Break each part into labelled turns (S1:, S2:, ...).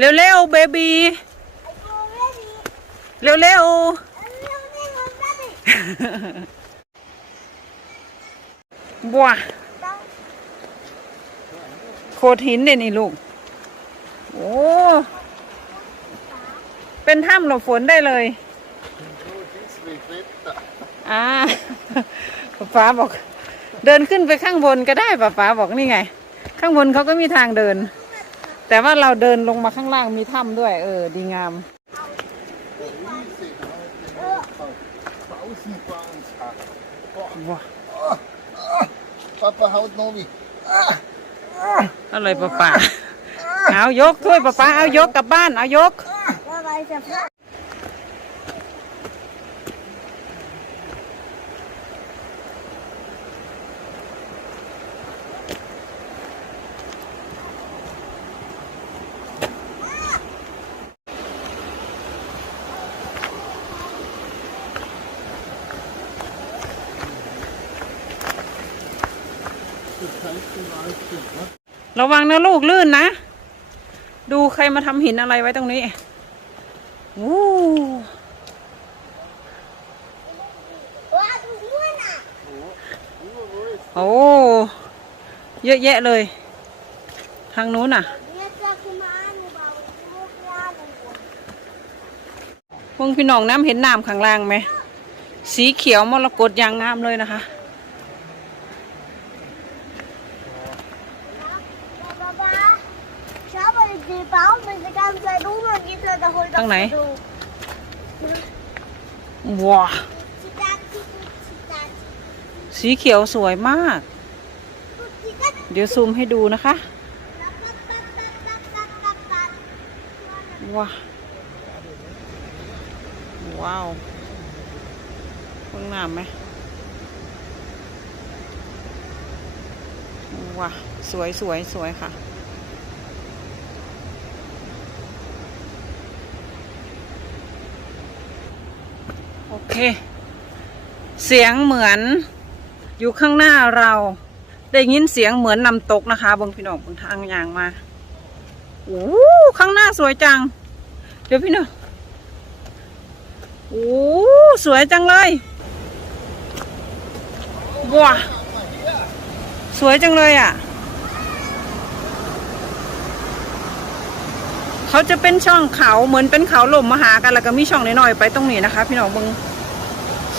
S1: เร็วเร็วเบบีเร็วเร็วบัวโขดหินเด่นี่ลูก โอ้ เป็นถ้ำหลบฝนได้เลยอ่าป๊าป๊าบอก เดินขึ้นไปข้างบนก็ได้ป๊าป๊าบอกนี่ไง ข้างบนเขาก็มีทางเดิน แต่ว่าเราเดินลงมาข้างล่างมีถ้ำด้วย เออ ดีงามว้า
S2: Papa houdt nog niet.
S1: อะไรป๊าป๊าเอายกถ้วยป๊าป๊าเอายกกลับบ้านเอายก ระวังนะลูกลื่นนะ ดูใครมาทำหินอะไรไว้ตรงนี้วู้โอ้เยอะแยะเลย ทางนู้นน่ะพวกพี่น้องน้ำเห็นน้ำข้างล่างไหม สีเขียวมรกตอย่างงามเลยนะคะ Thằng này. ว้าสีเขียวสวยมาก เดี๋ยวซูมให้ดูนะคะว้าว้าวเพิ่งน้ำไหมว้าสวยสวยสวยค่ะ เค เสียงเหมือน อยู่ข้างหน้าเรา ได้ยินเสียงเหมือนนำตกนะคะบนพี่น้องบนทางยางมาโอ้ข้างหน้าสวยจัง เดี๋ยวพี่น้องโอ้สวยจังเลยว้าสวยจังเลยอะ เขาจะเป็นช่องเขาเหมือนเป็นเขาหล่มมาหากันแล้วก็มีช่องน้อยๆไปตรงนี้นะคะ พี่น้องบิง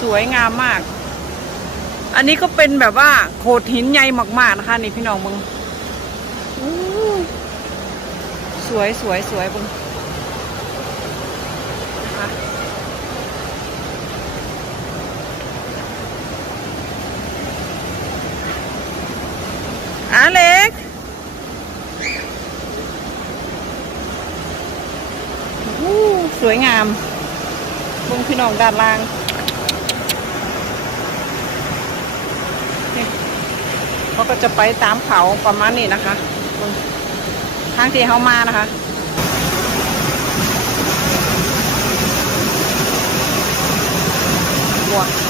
S1: สวยงามมาก อันนี้ก็เป็นแบบว่าโขดหินใหญ่มากๆนะคะ นี่พี่น้องเบิงสวยสวยสวยเบิงนะคะอาเล็กหูสวยงามเบงพี่น้องด้านล่าง เขาก็จะไปตามเขาประมาณนี้นะคะทางที่เขามานะคะว้า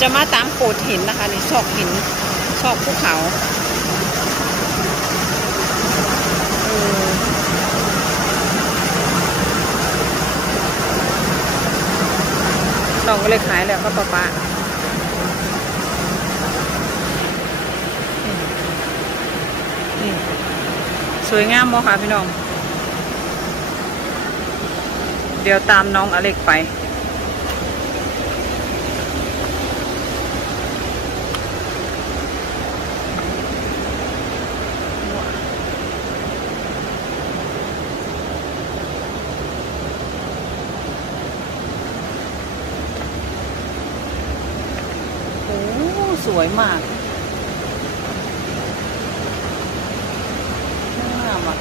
S1: จะมาตามโขดหินนะคะนี่ซอกหินซอกภูเขาน้องก็เลยขายแล้วก็ป้าป้านี่สวยงามบ่คะพี่น้อง เดี๋ยวตามน้องอเล็กไป วยมากงามอ่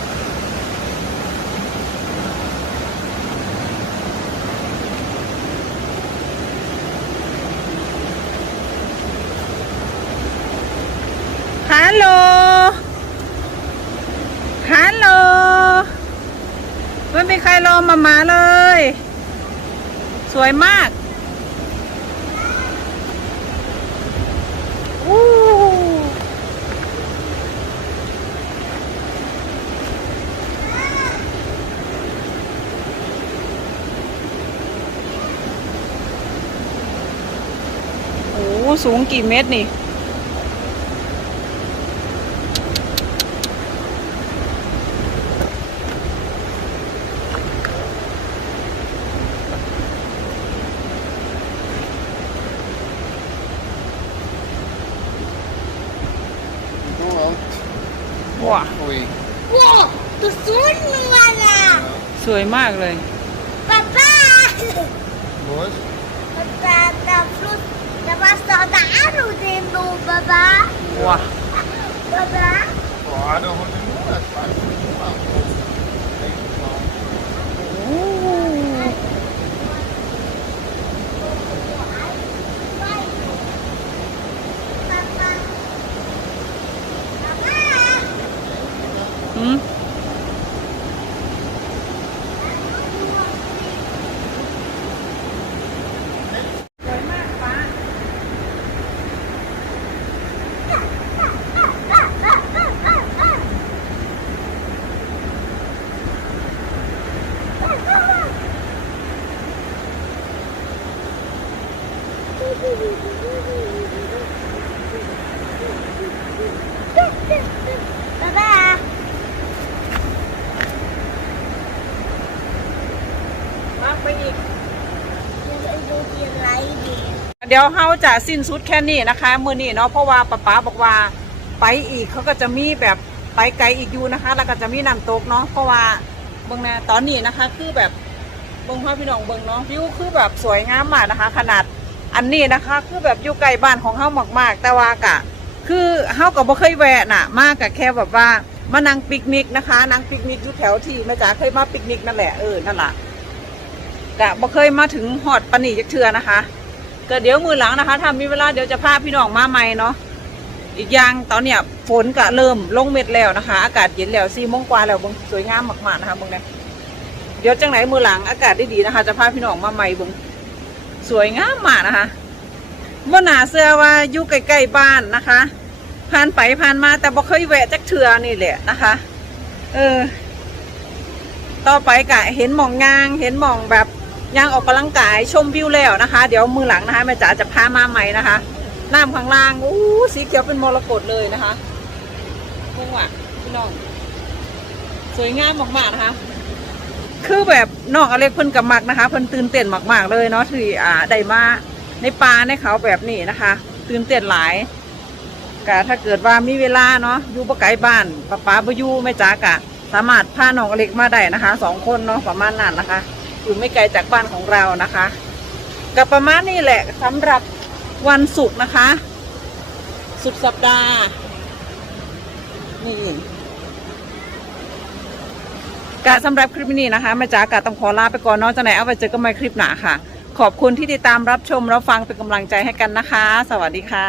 S1: ฮัลโหล ฮัลโหล ไม่มีใครรอมาหมาเลย สวยมาก สูงกี่เมตรนี่
S2: Gå allt.
S1: ว้า
S2: Oj.
S3: Wow, du sono
S1: สวยมากเลย
S3: Papà!
S2: Vad?
S3: Papà, da frut, da pasta Lepas tak ada
S1: tentu, Baba.
S3: Wah.
S2: Baba. Wah, ada honeymoon. Ada honeymoon.
S3: Papà.
S1: มาไปอีกเดี๋ยวเขาจะสิ้นสุดแค่นี้นะคะ มือนี้เนาะเพราะว่าป๊าป๊าบอกว่าไปอีกเขาก็จะมีแบบไปไกลอีกอยู่นะคะ แล้วก็จะมีน้ำตกเนาะเพราะว่าเบื้องหน้าตอนนี้นะคะ คือแบบเบื้องพ่อพี่น้องเบื้องเนาะวิวคือแบบสวยงามมากนะคะ ขนาด อันนี้นะคะคือแบบอยู่ไกลบ้านของเฮามาก ๆ แต่ว่ากะ คือเฮาก็บ่เคยแวะน่ะ มากกับแค่แบบว่ามานั่งปิกนิกนะคะนั่งปิกนิกอยู่แถวที่แม่จ๋าเคยมาปิกนิกนั่นแหละเออนั่นแหละกะบ่เคยมาถึงหอดปนนีจักเทือนะคะก็เดี๋ยวมือหลังนะคะถ้ามีเวลาเดี๋ยวจะพาพี่น้องมาใหม่เนาะอีกอย่างตอนเนี้ยฝนก็เริ่มลงเม็ดแล้วนะคะ อากาศเย็นแล้วสี่โมงกว่าแล้วบงสวยงามมากๆนะคะบงเนี่ยเดี๋ยวจังไหนมือหลังอากาศดีๆนะคะ จะพาพี่น้องมาใหม่บง สวยงามมากนะคะว่าหนาเสื้อว่าอยู่ใกล้ๆบ้านนะคะผ่านไปผ่านมาแต่บ่เคยแวะจักเทือนี่แหละนะคะ เออ ต่อไปกะเห็นหมองยางเห็นหมองแบบยางออกกำลังกายชมวิวแล้วนะคะ เดี๋ยวมือหลังนะคะแม่จ๋าจะพามาใหม่นะคะน้ำข้างล่างอู้สีเขียวเป็นมรกตเลยนะคะพวกว่ะพี่น้อง สวยงามมากๆนะคะ คือแบบน้องอเล็กเพิ่นกับมักนะคะ เพิ่นตื่นเต้นมากๆเลยเนาะที่อ่าได้มาในป่าในเขาแบบนี้นะคะ ตื่นเต้นหลายกะถ้าเกิดว่ามีเวลาเนาะอยู่บ่ไกลบ้านป้าป้าบ่อยู่แม่จ๋ากะ สามารถพาน้องอเล็กมาได้นะคะสองคนเนาะประมาณนั้นนะคะ อยู่ไม่ไกลจากบ้านของเรานะคะกับประมาณนี้แหละสำหรับวันศุกร์นะคะ สุดสัปดาห์นี่ กะสำหรับคลิปนี้นะคะแม่จ๋ากะต้องขอลาไปก่อนเนาะจะไหนเอาไปเจอกันใหม่คลิปหน้าค่ะ ขอบคุณที่ติดตามรับชมรับฟังเป็นกำลังใจให้กันนะคะ สวัสดีค่ะ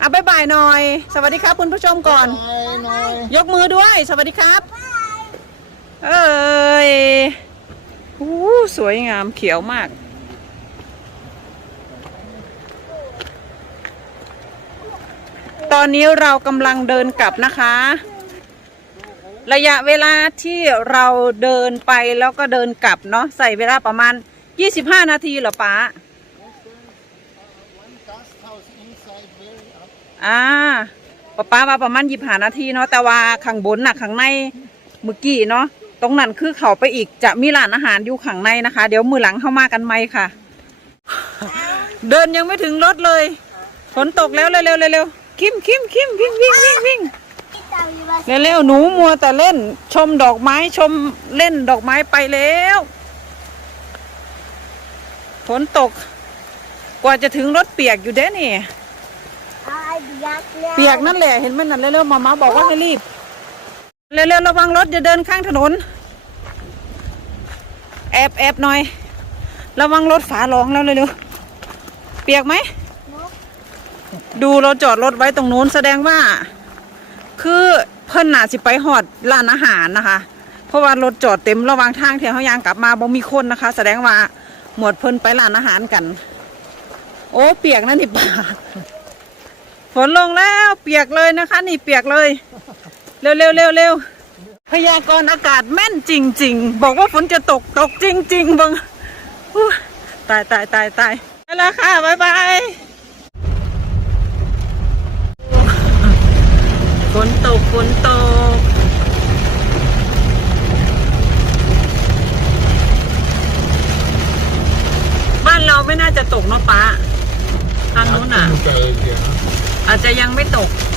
S1: อะบ๊ายบายหน่อย สวัสดีครับคุณผู้ชมก่อนยกมือด้วย สวัสดีครับเอ้ยอู้สวยงามเขียวมากตอนนี้เรากำลังเดินกลับนะคะ ระยะเวลาที่เราเดินไปแล้วก็เดินกลับเนาะใส่เวลาประมาณ 25 นาทีเหรอป๊าอ่าป้าป้ามาประมาณยี่หานาทีเนาะแต่ว่าข้างบนน่ะข้างในเมื่อกี้เนาะตรงนั้นคือเขาไปอีกจะมีร้านอาหารอยู่ข้างในนะคะ เดี๋ยวมือหลังเข้ามากันไหมค่ะ เดินยังไม่ถึงรถเลยฝนตกแล้วเร็วเร็วเร็วๆคิมคิมคิมวิ่งวิ่งวิ่งวิ่ง เร็วเร็วๆหนูมัวแต่เล่น ชมดอกไม้ชมเล่นดอกไม้ไปแล้วฝนตก กว่าจะถึงรถเปียกอยู่เด้นี่
S3: Ay, biyak na.
S1: เปียกนั่นแหละเห็นไหมนั่นเร็วๆมามาบอกว่าให้รีบเร็วๆระวังรถอย่าเดินข้างถนน แอบแอบหน่อย ระวังรถฝาร้องแล้วเร็วๆเปียกไหม ดูเราจอดรถไว้ตรงนู้นแสดงว่า คือเพิ่นหน่ะสิไปหอดร้านอาหารนะคะ เพราะว่ารถจอดเต็มระหว่างทางที่เขายางกลับมาบ่มีคนนะคะ แสดงว่าหมวดเพิ่นไปร้านอาหารกัน โอ้เปียกนั่นนี่ป่าฝนลงแล้วเปียกเลยนะคะ นี่เปียกเลย เร็วเร็วเร็วเร็วพยากรณ์อากาศแม่นจริง ๆ บอกว่าฝนจะตกตกจริงๆเบังตายตายตายตายไปแล้วค่ะบ๊ายบาย นตกฝนตกบ้านเราไม่น่าจะตกเนาะป้าทางนู้นอะ
S2: Okay, yeah.
S1: อาจจะยังไม่ตก
S2: uh,